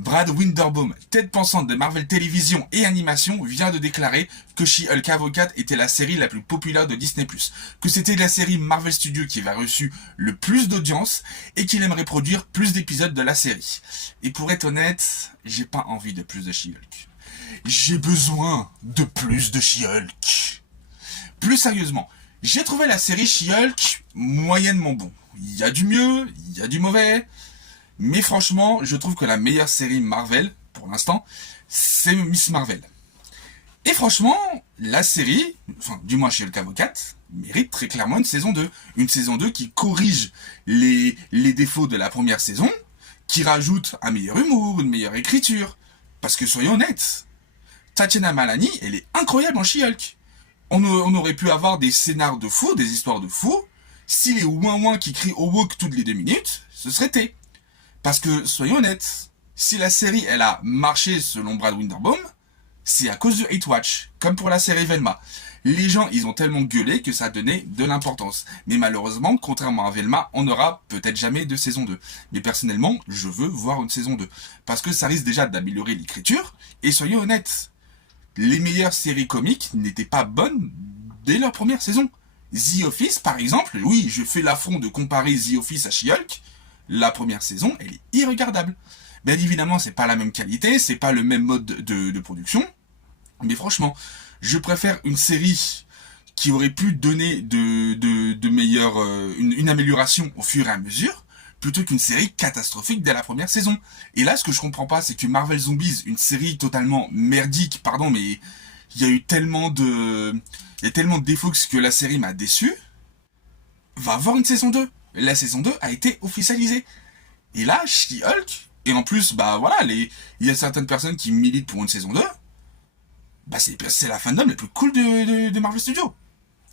Brad Winderbaum, tête pensante de Marvel Télévision et Animation, vient de déclarer que She-Hulk Avocate était la série la plus populaire de Disney+, que c'était la série Marvel Studios qui avait reçu le plus d'audience et qu'il aimerait produire plus d'épisodes de la série. Et pour être honnête, j'ai pas envie de plus de She-Hulk. J'ai besoin de plus de She-Hulk. Plus sérieusement, j'ai trouvé la série She-Hulk moyennement bon. Il y a du mieux, il y a du mauvais. Mais franchement, je trouve que la meilleure série Marvel, pour l'instant, c'est Miss Marvel. Et franchement, la série, enfin, du moins She-Hulk Avocate, mérite très clairement une saison 2. Une saison 2 qui corrige les défauts de la première saison, qui rajoute un meilleur humour, une meilleure écriture. Parce que soyons honnêtes, Tatiana Maslany, elle est incroyable en She-Hulk. On aurait pu avoir des scénars de fous, des histoires de fous, si les ouin-ouin qui crient au woke toutes les 2 minutes, ce serait T. Parce que, soyons honnêtes, si la série, elle a marché selon Brad Winderbaum, c'est à cause de Hate Watch, comme pour la série Velma. Les gens, ils ont tellement gueulé que ça a donné de l'importance. Mais malheureusement, contrairement à Velma, on n'aura peut-être jamais de saison 2. Mais personnellement, je veux voir une saison 2. Parce que ça risque déjà d'améliorer l'écriture, et soyons honnêtes, les meilleures séries comiques n'étaient pas bonnes dès leur première saison. The Office, par exemple, oui, je fais l'affront de comparer The Office à She-Hulk, la première saison, elle est irregardable. Bien évidemment, c'est pas la même qualité, c'est pas le même mode de production, mais franchement, je préfère une série qui aurait pu donner de meilleures, une amélioration au fur et à mesure, plutôt qu'une série catastrophique dès la première saison. Et là, ce que je comprends pas, c'est que Marvel Zombies, une série totalement merdique, pardon, mais il y a eu tellement de défauts que la série m'a déçu, va avoir une saison 2. La saison 2 a été officialisée. Et là, She-Hulk, et en plus, bah voilà, il y a certaines personnes qui militent pour une saison 2, bah c'est la fandom la plus cool de Marvel Studios.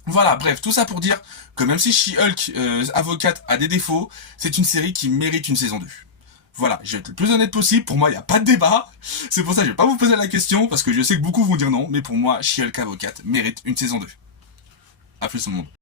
Voilà, bref, tout ça pour dire que même si She-Hulk Avocate a des défauts, c'est une série qui mérite une saison 2. Voilà, je vais être le plus honnête possible, pour moi il n'y a pas de débat, c'est pour ça que je vais pas vous poser la question, parce que je sais que beaucoup vont dire non, mais pour moi, She-Hulk Avocate mérite une saison 2. A plus tout le monde.